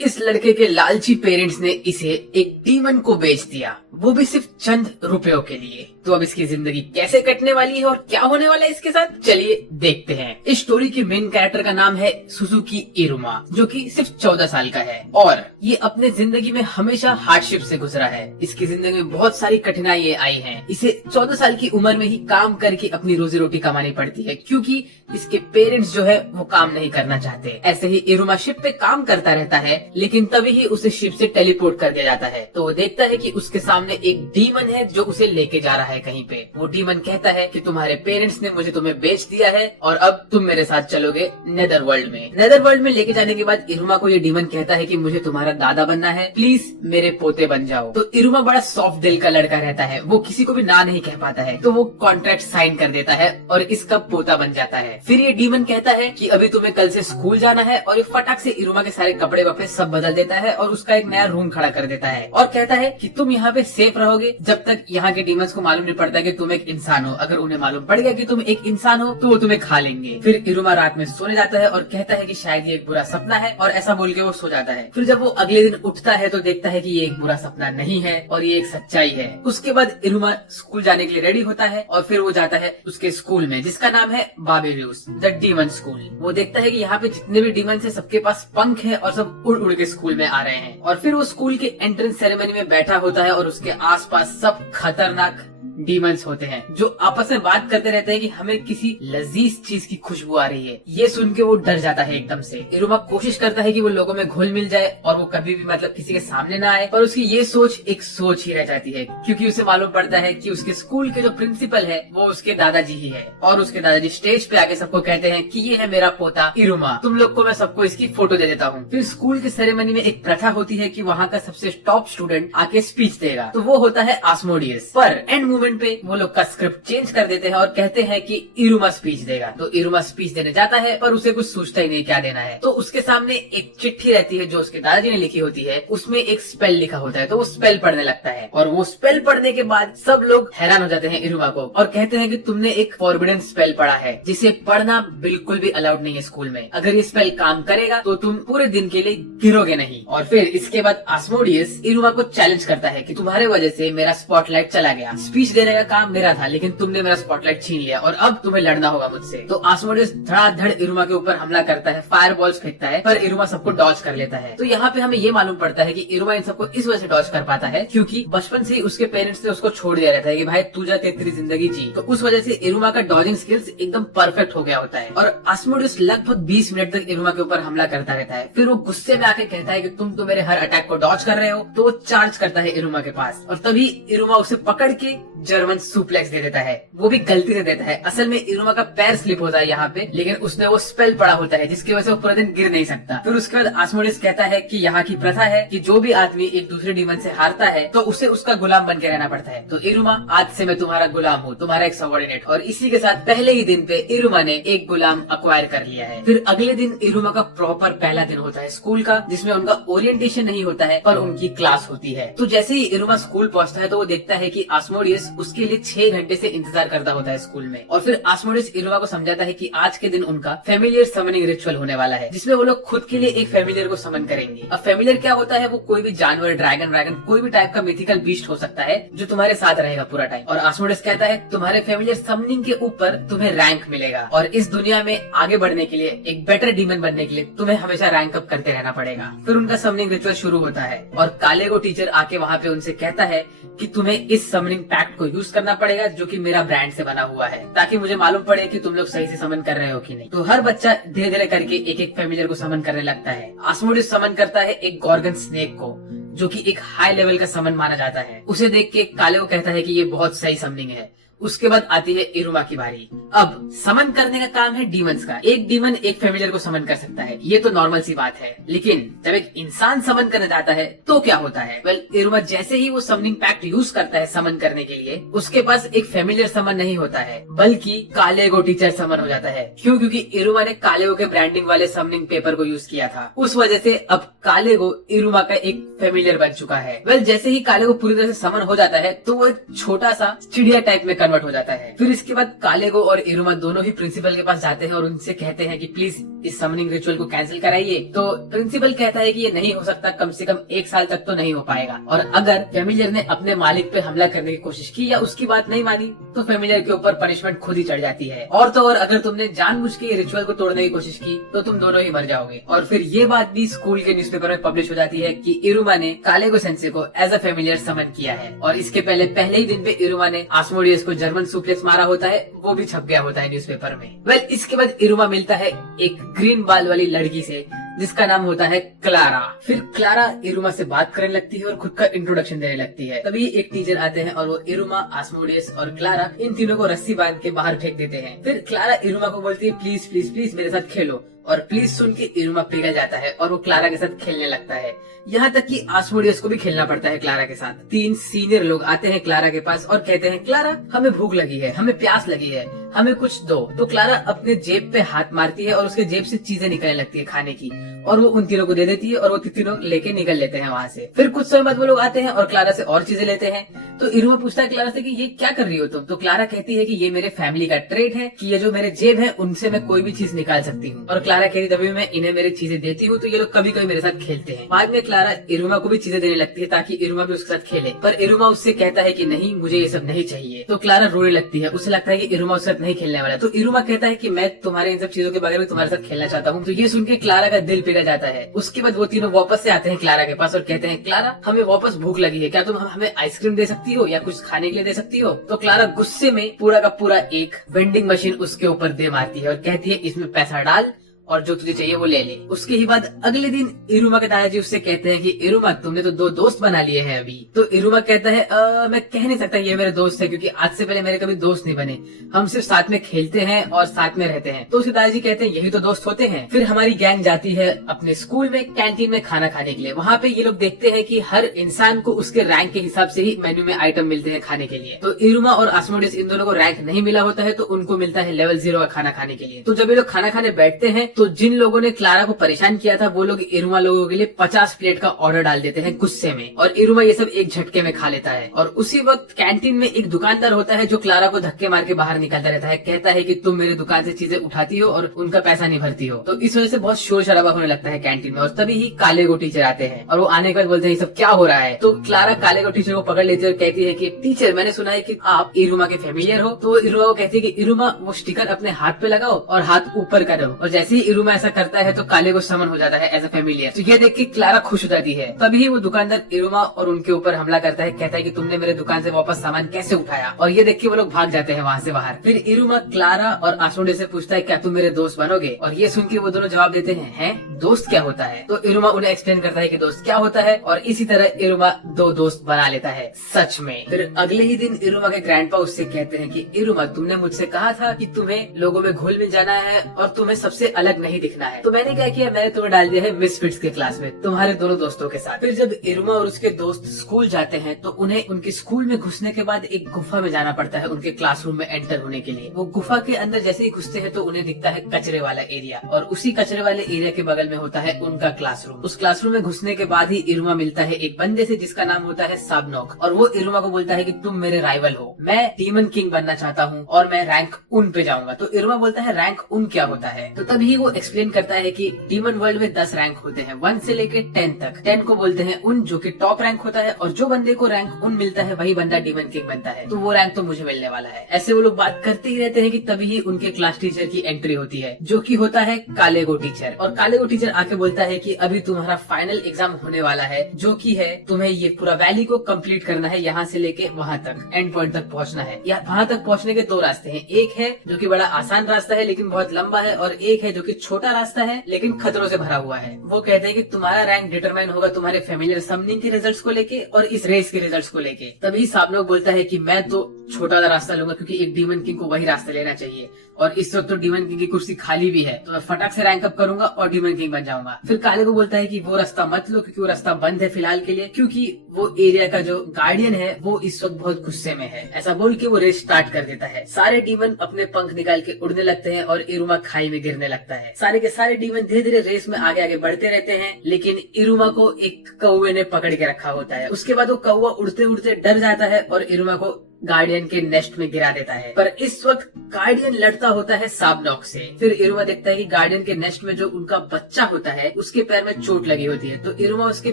इस लड़के के लालची पेरेंट्स ने इसे एक डीमन को बेच दिया, वो भी सिर्फ चंद रुपयों के लिए। तो अब इसकी जिंदगी कैसे कटने वाली है और क्या होने वाला है इसके साथ, चलिए देखते हैं। इस स्टोरी के मेन कैरेक्टर का नाम है सुजुकी इरुमा, जो कि सिर्फ 14 साल का है और ये अपने जिंदगी में हमेशा हार्डशिप से गुजरा है। इसकी जिंदगी में बहुत सारी कठिनाइयां आई हैं। इसे 14 साल की उम्र में ही काम करके अपनी रोजी रोटी कमानी पड़ती है, क्योंकि इसके पेरेंट्स जो है वो काम नहीं करना चाहते। ऐसे ही इरुमा शिप पे काम करता रहता है, लेकिन तभी ही उसे शिप से टेलीपोर्ट कर दिया जाता है। तो वो देखता है कि उसके सामने एक डीमन है जो उसे लेके जा रहा है कहीं पे। वो डीमन कहता है कि तुम्हारे पेरेंट्स ने मुझे तुम्हें बेच दिया है और अब तुम मेरे साथ चलोगे नेदर वर्ल्ड में। नेदर वर्ल्ड में लेके जाने के बाद इरुमा को ये डीमन कहता है कि मुझे तुम्हारा दादा बनना है, प्लीज मेरे पोते बन जाओ। तो इरुमा बड़ा सॉफ्ट दिल का लड़का रहता है, वो किसी को भी ना नहीं कह पाता है। तो वो कॉन्ट्रैक्ट साइन कर देता है और इसका पोता बन जाता है। फिर ये डीमन कहता है कि अभी तुम्हें कल से स्कूल जाना है, और ये फटाक से इरुमा के सारे कपड़े वपड़े सब बदल देता है और उसका एक नया रूम खड़ा कर देता है और कहता है कि तुम यहाँ पे सेफ रहोगे जब तक यहाँ के डीमंस को मालूम नहीं पड़ता कि तुम एक इंसान हो। अगर उन्हें मालूम पड़ गया कि तुम एक इंसान हो तो वो तुम्हें खा लेंगे। फिर इरुमा रात में सोने जाता है और कहता है कि शायद ये एक बुरा सपना है, और ऐसा बोल के वो सो जाता है। फिर जब वो अगले दिन उठता है तो देखता है कि ये एक बुरा सपना नहीं है और ये एक सच्चाई है। उसके बाद इरुमा स्कूल जाने के लिए रेडी होता है और फिर वो जाता है उसके स्कूल में, जिसका नाम है बाबेरियस द डीमन स्कूल। वो देखता है कि यहाँ पे जितने भी डीमंस है सबके पास पंख है और सब उड़ उड़ के स्कूल में आ रहे हैं। और फिर वो स्कूल के एंट्रेंस सेरेमनी में बैठा होता है और उसके आसपास सब खतरनाक डीमंस होते हैं जो आपस में बात करते रहते हैं कि हमें किसी लजीज चीज की खुशबू आ रही है। ये सुन के वो डर जाता है एकदम से। इरुमा कोशिश करता है कि वो लोगों में घुल मिल जाए और वो कभी भी मतलब किसी के सामने ना आए, पर उसकी ये सोच एक सोच ही रह जाती है, क्योंकि उसे मालूम पड़ता है कि उसके स्कूल के जो प्रिंसिपल है वो उसके दादाजी ही है। और उसके दादाजी स्टेज पे आके सबको कहते हैं कि ये है मेरा पोता इरुमा, तुम लोग को मैं सबको इसकी फोटो दे देता हूँ। फिर स्कूल के सेरेमनी में एक प्रथा होती है कि वहाँ का सबसे टॉप स्टूडेंट आके स्पीच देगा, तो वो होता है आस्मोडियस। पर एंड मोमेंट पे वो लोग का स्क्रिप्ट चेंज कर देते हैं और कहते हैं कि इरुमा स्पीच देगा। तो इरुमा स्पीच देने जाता है पर उसे कुछ सोचता ही नहीं क्या देना है। तो उसके सामने एक चिट्ठी रहती है जो उसके दादाजी ने लिखी होती है, उसमें एक स्पेल लिखा होता है। तो वो स्पेल पढ़ने लगता है और वो स्पेल पढ़ने के बाद सब लोग हैरान हो जाते हैं इरुमा को और कहते हैं कि तुमने एक फॉरबिडन स्पेल पढ़ा है जिसे पढ़ना बिल्कुल भी अलाउड नहीं है स्कूल में। अगर ये स्पेल काम करेगा तो तुम पूरे दिन के लिए गिरोगे नहीं। और फिर इसके बाद आस्मोडियस इरुमा को चैलेंज करता है कि तुम्हारे वजह से मेरा स्पॉटलाइट चला गया, स्पीच देने का काम मेरा था लेकिन तुमने मेरा स्पॉटलाइट छीन लिया और अब तुम्हें लड़ना होगा मुझसे। तो आस्मोडियस धड़ाधड़ इरुमा के ऊपर हमला करता है, फायर बॉल्स फेंकता है, पर इरुमा सबको डॉज कर लेता है। तो यहाँ पे हमें ये मालूम पड़ता है कि इरुमा इन सबको इस वजह से डॉज कर पाता है क्योंकि बचपन से ही उसके पेरेंट्स ने उसको छोड़ दिया रहता है कि भाई तू जा तेरी जिंदगी जी। तो उस वजह से इरुमा का डॉजिंग स्किल्स एकदम परफेक्ट हो गया होता है और आस्मोडियस लगभग 20 मिनट तक इरुमा के ऊपर हमला करता रहता है। फिर वो गुस्से में आके कहता है कि तुम तो मेरे हर अटैक को डॉज कर रहे हो। तो वो चार्ज करता है इरुमा के पास और तभी इरुमा उसे पकड़ के जर्मन सुप्लेक्स दे देता है। वो भी गलती से देता है, असल में इरुमा का पैर स्लिप होता है यहाँ पे, लेकिन उसने वो स्पेल पढ़ा होता है जिसकी वजह से वो पूरे दिन गिर नहीं सकता। फिर उसके बाद आस्मोडियस कहता है कि यहाँ की प्रथा है कि जो भी आदमी एक दूसरे डीमन से हारता है तो उसे उसका गुलाम बन के रहना पड़ता है। तो इरुमा आज से मैं तुम्हारा गुलाम हूँ, तुम्हारा एक सबॉर्डिनेट। और इसी के साथ पहले ही दिन पे इरुमा ने एक गुलाम अक्वायर कर लिया है। फिर अगले दिन इरुमा का प्रॉपर पहला दिन होता है स्कूल का, जिसमें उनका ओरिएंटेशन नहीं होता है पर उनकी क्लास होती है। तो जैसे ही इरुमा स्कूल पहुंचता है तो वो देखता है कि आस्मोडियस उसके लिए 6 घंटे से इंतजार करता होता है स्कूल में। और फिर आस्मोडियस इरुमा को समझाता है कि आज के दिन उनका फैमिलियर समनिंग रिचुअल होने वाला है, जिसमें वो लोग खुद के लिए एक फैमिलियर को समन करेंगे। अब फैमिलियर क्या होता है, वो कोई भी जानवर, ड्रैगन कोई भी टाइप का मिथिकल बीस्ट हो सकता है जो तुम्हारे साथ रहेगा पूरा टाइम। और आस्मोडियस कहता है तुम्हारे फैमिलियर समनिंग के ऊपर तुम्हें रैंक मिलेगा और इस दुनिया में आगे बढ़ने के लिए, एक बेटर डीमन बनने के लिए तुम्हें हमेशा रैंक अप करते रहना पड़ेगा। फिर उनका समनिंग रिचुअल शुरू होता है और कालेगो टीचर आके वहाँ पे उनसे कहता है कि तुम्हें इस समनिंग पैक्ट को यूज करना पड़ेगा जो कि मेरा ब्रांड से बना हुआ है, ताकि मुझे मालूम पड़े कि तुम लोग सही से समन कर रहे हो कि नहीं। तो हर बच्चा धीरे धीरे करके एक एक फैमिलियर को समन करने लगता है। आस्मोडियस समन करता है एक गॉर्गन स्नेक को, जो कि एक हाई लेवल का समन माना जाता है। उसे देख के काले को कहता है कि ये बहुत सही समनिंग है। उसके बाद आती है इरुमा की बारी। अब समन करने का काम है डीमंस का। एक डीमन एक फैमिलियर को समन कर सकता है, ये तो नॉर्मल सी बात है, लेकिन जब एक इंसान समन करने जाता है तो क्या होता है। वेल, इरुमा जैसे ही वो समनिंग पैक्ट यूज करता है समन करने के लिए, उसके पास एक फैमिलियर समन नहीं होता है बल्कि कालेगो टीचर समन हो जाता है। क्यों? क्योंकि इरुमा ने कालेगो के ब्रांडिंग वाले समनिंग पेपर को यूज किया था। उस वजह से अब कालेगो इरुमा का एक फैमिलियर बन चुका है। वेल, जैसे ही कालेगो पूरी तरह से समन हो जाता है तो वो एक छोटा सा चिड़िया टाइप में कन्वर्ट हो जाता है। फिर इसके बाद कालेगो और इरुमा दोनों ही प्रिंसिपल के पास जाते हैं और उनसे कहते हैं कि प्लीज इस समनिंग रिचुअल को कैंसिल कराइए। तो प्रिंसिपल कहता है कि ये नहीं हो सकता, कम से कम 1 साल तक तो नहीं हो पाएगा। और अगर फेमिलियर ने अपने मालिक पे हमला करने की कोशिश की या उसकी बात नहीं मानी तो फेमिलियर के ऊपर पनिशमेंट खुद ही चढ़ जाती है। और तो और अगर तुमने जानबूझ के ये रिचुअल को तोड़ने की कोशिश की तो तुम दोनों ही मर जाओगे। और फिर ये बात भी स्कूल के न्यूज़पेपर में पब्लिश हो जाती है कि इरुमा ने कालेगो सेंसे को एज अ फेमिलियर समन किया है। और इसके पहले ही दिन पे इरुमा ने आस्मोडियस को जर्मन सुप्लेक्स मारा होता है, वो भी छप गया होता है न्यूज़पेपर में। इसके बाद इरुमा मिलता है एक ग्रीन बाल वाली लड़की से जिसका नाम होता है क्लारा। फिर क्लारा इरुमा से बात करने लगती है और खुद का इंट्रोडक्शन देने लगती है। तभी एक टीचर आते हैं और वो इरुमा, आस्मोडियस और क्लारा इन तीनों को रस्सी बांध के बाहर फेंक देते हैं। फिर क्लारा इरुमा को बोलती है प्लीज प्लीज प्लीज मेरे साथ खेलो, और प्लीज सुन के इरुमा पिघल जाता है और वो क्लारा के साथ खेलने लगता है। यहाँ तक कि आस्मोडियस को भी खेलना पड़ता है क्लारा के साथ। 3 सीनियर लोग आते हैं क्लारा के पास और कहते हैं क्लारा हमें भूख लगी है, हमें प्यास लगी है, हमें कुछ दो। तो क्लारा अपने जेब पे हाथ मारती है और उसके जेब से चीजें निकलने लगती है खाने की, और वो उन तीनों को दे देती है और वो तीनों लेके निकल लेते हैं वहाँ से। फिर कुछ समय बाद वो लोग आते हैं और क्लारा से और चीजें लेते हैं। तो इरुमा पूछता है क्लारा से कि ये क्या कर रही हो तुम? तो क्लारा कहती है कि ये मेरे फैमिली का ट्रेड है कि ये जो मेरे जेब है उनसे मैं कोई भी चीज निकाल सकती हूँ। और क्लारा कहती तभी मैं इन्हें मेरी चीजें देती हूँ तो ये लोग कभी कभी मेरे साथ खेलते हैं। बाद में क्लारा इरुमा को भी चीजें देने लगती है ताकि इरुमा भी उसके साथ खेले, पर इरुमा उससे कहता है कि नहीं, मुझे ये सब नहीं चाहिए। तो क्लारा रोने लगती है, उसे लगता है कि इरुमा उसके साथ नहीं खेलने वाला। तो इरुमा कहता है कि मैं तुम्हारे इन सब चीजों के बगैर भी तुम्हारे साथ खेलना चाहता हूँ। तो ये सुन के क्लारा का दिल पिघल जाता है। उसके बाद वो तीनों वापस से आते हैं क्लारा के पास और कहते हैं क्लारा हमें वापस भूख लगी है, क्या तुम हमें आइसक्रीम दे सकती हो या कुछ खाने के लिए दे सकती हो? तो क्लारा गुस्से में पूरा का पूरा एक वेंडिंग मशीन उसके ऊपर दे मारती है और कहती है इसमें पैसा डाल और जो तुझे चाहिए वो ले ले। उसके ही बाद अगले दिन इरुमा के दादाजी उससे कहते हैं कि इरुमा तुमने तो 2 दोस्त बना लिए हैं अभी। तो इरुमा कहता है मैं कह नहीं सकता ये मेरे दोस्त है, क्योंकि आज से पहले मेरे कभी दोस्त नहीं बने, हम सिर्फ साथ में खेलते हैं और साथ में रहते हैं। तो उसके दादाजी कहते हैं यही तो दोस्त होते हैं। फिर हमारी गैंग जाती है अपने स्कूल में कैंटीन में खाना खाने के लिए। वहाँ पे ये लोग देखते हैं कि हर इंसान को उसके रैंक के हिसाब से ही मेन्यू में आइटम मिलते हैं खाने के लिए। तो इरुमा और आस्मोडियस इन दोनों को रैंक नहीं मिला होता है तो उनको मिलता है लेवल 0 का खाना खाने के लिए। तो जब ये लोग खाना खाने बैठते हैं तो जिन लोगों ने क्लारा को परेशान किया था वो लोग इरुमा लोगों के लिए 50 प्लेट का ऑर्डर डाल देते हैं गुस्से में, और इरुमा ये सब एक झटके में खा लेता है। और उसी वक्त कैंटीन में एक दुकानदार होता है जो क्लारा को धक्के मार के बाहर निकलता रहता है, कहता है कि तुम मेरे दुकान से चीजें उठाती हो और उनका पैसा नहीं भरती हो। तो इस वजह से बहुत शोर शराबा होने लगता है कैंटीन में। और तभी ही कालेगो टीचर आते हैं और वो आने के बाद बोलते हैं ये सब क्या हो रहा है। तो क्लारा कालेगो टीचर को पकड़ लेती है और कहती है कि टीचर मैंने सुना है कि आप इरुमा के फेमिलियर हो। तो इरुमा को कहती है कि इरुमा वो स्टिकर अपने हाथ पे लगाओ और हाथ ऊपर करो। और जैसे ही इरुमा ऐसा करता है तो कालेगो समन हो जाता है एज अ फेमिलियर। तो ये देख के क्लारा खुश हो जाती है। तभी वो दुकानदार इरुमा और उनके ऊपर हमला करता है, कहता है कि तुमने मेरे दुकान से वापस सामान कैसे उठाया? और ये देख के वो लोग भाग जाते हैं वहाँ से बाहर। फिर इरुमा क्लारा और आस्मोडियस से पूछता है क्या तुम मेरे दोस्त बनोगे? और ये सुन के वो दोनों जवाब देते हैं दोस्त क्या होता है? तो इरुमा उन्हें एक्सप्लेन करता है कि दोस्त क्या होता है, और इसी तरह इरुमा 2 दोस्त बना लेता है सच में। फिर अगले ही दिन इरुमा के ग्रैंडपा उससे कहते हैं कि इरुमा तुमने मुझसे कहा था कि तुम्हें लोगों में घुल मिल जाना है और तुम्हें सबसे अलग नहीं दिखना है। तो मैंने क्या किया, मैंने तुम्हें डाल दिया है मिसफिट्स के क्लास में तुम्हारे दोनों दोस्तों के साथ। फिर जब इरुमा और उसके दोस्त स्कूल जाते हैं तो उन्हें उनके स्कूल में घुसने के बाद एक गुफा में जाना पड़ता है उनके क्लासरूम में एंटर होने के लिए। वो गुफा के अंदर जैसे ही घुसते हैं तो उन्हें दिखता है कचरे वाला एरिया, और उसी कचरे वाले एरिया के बगल में होता है उनका क्लासरूम। उस क्लासरूम में घुसने के बाद ही इरुमा मिलता है एक बंदे से जिसका नाम होता है साबनोक, और वो इरुमा को बोलता है कि तुम मेरे राइवल हो, मैं डीमन किंग बनना चाहता हूँ और मैं रैंक उन पे जाऊंगा। तो इरुमा बोलता है रैंक उन क्या होता है? तो तभी वो एक्सप्लेन करता है कि डीमन वर्ल्ड में 10 रैंक होते हैं 1 से लेके 10 तक। 10 को बोलते हैं उन, जो कि टॉप रैंक होता है, और जो बंदे को रैंक उन मिलता है वही बंदा डीमन किंग बनता है। तो वो रैंक तो मुझे मिलने वाला है। ऐसे वो लोग बात करते ही रहते हैं कि तभी ही उनके क्लास टीचर की एंट्री होती है जो कि होता है कालेगो टीचर। और कालेगो टीचर आके बोलता है कि अभी तुम्हारा फाइनल एग्जाम होने वाला है, जो कि है तुम्हें ये पूरा वैली को कंप्लीट करना है, यहाँ से लेके वहाँ तक एंड पॉइंट तक पहुँचना है। या वहाँ तक पहुँचने के 2 रास्ते हैं, एक है जो कि बड़ा आसान रास्ता है लेकिन बहुत लंबा है, और एक है जो कि छोटा रास्ता है लेकिन खतरों से भरा हुआ है। वो कहते हैं कि तुम्हारा रैंक डिटरमाइन होगा तुम्हारे फेमिलियर समनिंग के रिजल्ट्स को लेके और इस रेस के रिजल्ट्स को लेके। तभी साबनोक बोलता है कि मैं तो छोटा वाला रास्ता लूंगा क्योंकि एक डीमन किंग को वही रास्ता लेना चाहिए, और इस वक्त तो डीमन किंग की कुर्सी खाली भी है, तो मैं फटाक से रैंक अप करूंगा और डीमन किंग बन जाऊंगा। फिर काले को बोलता है कि वो रास्ता मत लो क्योंकि वो रास्ता बंद है फिलहाल के लिए, क्योंकि वो एरिया का जो गार्डियन है वो इस वक्त बहुत गुस्से में है। ऐसा बोल के वो रेस स्टार्ट कर देता है। सारे डीमन अपने पंख निकाल के उड़ने लगते हैं और इरुमा खाई में गिरने लगता है। सारे के सारे डीमन धीरे धीरे रेस में आगे आगे बढ़ते रहते हैं, लेकिन इरुमा को एक कौवे ने पकड़ के रखा होता है। उसके बाद वो कौवा उड़ते उड़ते डर जाता है और इरुमा को गार्डियन के नेस्ट में गिरा देता है। पर इस वक्त गार्डियन लड़ता होता है साबनॉक से। फिर इरुमा देखता है कि गार्डियन के नेस्ट में जो उनका बच्चा होता है उसके पैर में चोट लगी होती है, तो इरुमा उसके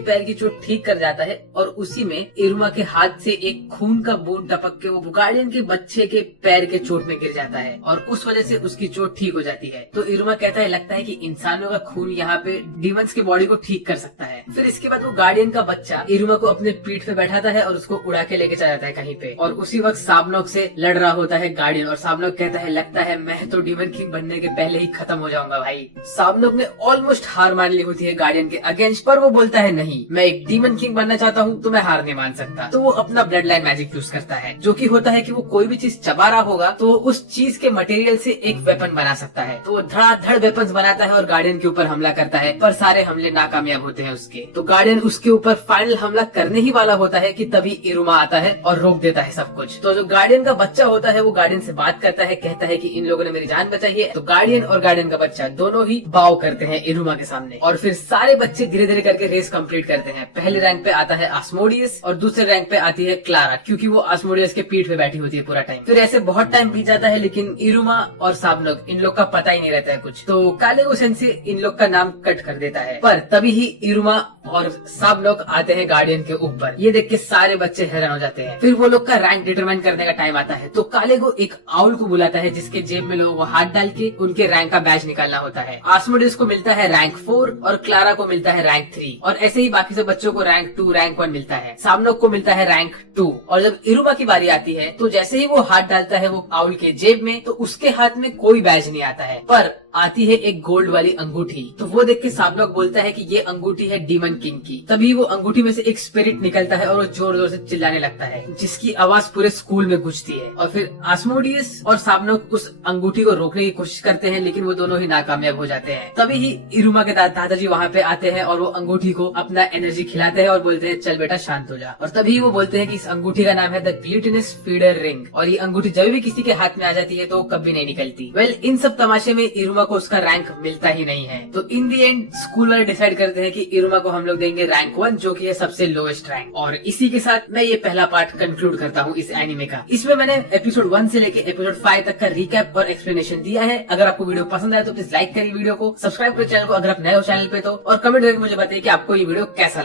पैर की चोट ठीक कर जाता है और उसी में इरुमा के हाथ से एक खून का बूंद टपक के वो गार्डियन के बच्चे के पैर के चोट में गिर जाता है और उस वजह से उसकी चोट ठीक हो जाती है। तो इरुमा कहता है लगता है कि इंसानों का खून यहाँ पे डीमंस की बॉडी को ठीक कर सकता है। फिर इसके बाद वो गार्डियन का बच्चा इरुमा को अपने पीठ पे बैठाता है और उसको उड़ा के लेके चला जाता है कहीं पे, और उसी वक्त साबनॉक से लड़ रहा होता है गार्डियन और साबनॉक कहता है लगता है मैं तो डीमन किंग बनने के पहले ही खत्म हो जाऊंगा भाई। साबनॉक ने ऑलमोस्ट हार मान ली होती है गार्डियन के अगेंस्ट, पर वो बोलता है नहीं, मैं एक डीमन किंग बनना चाहता हूँ तो मैं हार नहीं मान सकता। तो वो अपना ब्लड लाइन मैजिक यूज करता है, जो कि होता है कि वो कोई भी चीज चबा रहा होगा तो उस चीज के मटेरियल से एक वेपन बना सकता है। तो वो धड़ाधड़ वेपन्स बनाता है और गार्डियन के ऊपर हमला करता है, पर सारे हमले नाकामयाब होते हैं उसके। तो गार्डियन उसके ऊपर फाइनल हमला करने ही वाला होता है कि तभी इरुमा आता है और रोक देता है सब कुछ। तो जो गार्डियन का बच्चा होता है वो गार्डियन से बात करता है, कहता है कि इन लोगों ने मेरी जान बचाई है। तो गार्डियन और गार्डियन का बच्चा दोनों ही बाव करते हैं इरुमा के सामने और फिर सारे बच्चे धीरे धीरे करके रेस कंप्लीट करते हैं। पहले रैंक पे आता है आस्मोडियस और दूसरे रैंक पे आती है क्लारा, क्योंकि वो आस्मोडियस के पीठ पे बैठी होती है पूरा टाइम। फिर ऐसे बहुत टाइम बीत जाता है लेकिन इरुमा और साबनॉक इन लोग का पता ही नहीं रहता है कुछ। तो कालेगो सेंसे इन लोग का नाम कट कर देता है, पर तभी ही इरुमा और साबनॉक आते हैं गार्डियन के ऊपर। ये देख के सारे बच्चे हैरान हो जाते हैं। फिर वो लोग का रैंक डिटरमाइन करने का टाइम आता है, तो कालेगो एक आउल को बुलाता है जिसके जेब में लोगों को हाथ डाल के उनके रैंक का बैच निकालना होता है। आस्मोडियस को मिलता है रैंक 4 और क्लारा को मिलता है रैंक 3 और ऐसे ही बाकी सब बच्चों को रैंक 2 रैंक 1 मिलता है। साबनॉक को मिलता है रैंक 2। और जब इरुमा की बारी आती है तो जैसे ही वो हाथ डालता है वो आउल के जेब में, तो उसके हाथ में कोई बैच नहीं आता है, पर आती है एक गोल्ड वाली अंगूठी। तो वो देख के साबनॉक बोलता है कि ये अंगूठी है डीमन किंग की। तभी वो अंगूठी में से एक स्पिरिट निकलता है और वो जोर जोर से चिल्लाने लगता है, जिसकी आवाज पूरे स्कूल में गूंजती है। और फिर आस्मोडियस और साबनॉक उस अंगूठी को रोकने की कोशिश करते हैं लेकिन वो दोनों ही नाकामयाब हो जाते हैं। तभी ही इरुमा के दादाजी वहाँ पे आते हैं और वो अंगूठी को अपना एनर्जी खिलाते हैं और बोलते हैं चल बेटा शांत हो जा। और तभी वो बोलते हैं कि इस अंगूठी का नाम है द ग्लूटिनस फीडर रिंग और ये अंगूठी जब भी किसी के हाथ में आ जाती है तो कभी नहीं निकलती। वेल, इन सब तमाशे में इरुमा को उसका रैंक मिलता ही नहीं है। तो इन दी एंड स्कूल वाले डिसाइड करते हैं कि इरुमा को हम लोग देंगे रैंक 1, जो कि है सबसे लोएस्ट रैंक। और इसी के साथ मैं ये पहला पार्ट कंक्लूड करता हूँ इस एनिमे का। इसमें मैंने एपिसोड 1 से लेके एपिसोड 5 तक का रिकैप और एक्सप्लेनेशन दिया है। अगर आपको वीडियो पसंद आए तो प्लीज लाइक करिए वीडियो को, सब्सक्राइब करिए चैनल को अगर आप नए हो चैनल पे तो, और कमेंट करके मुझे बताइए कि आपको ये वीडियो कैसा लगा।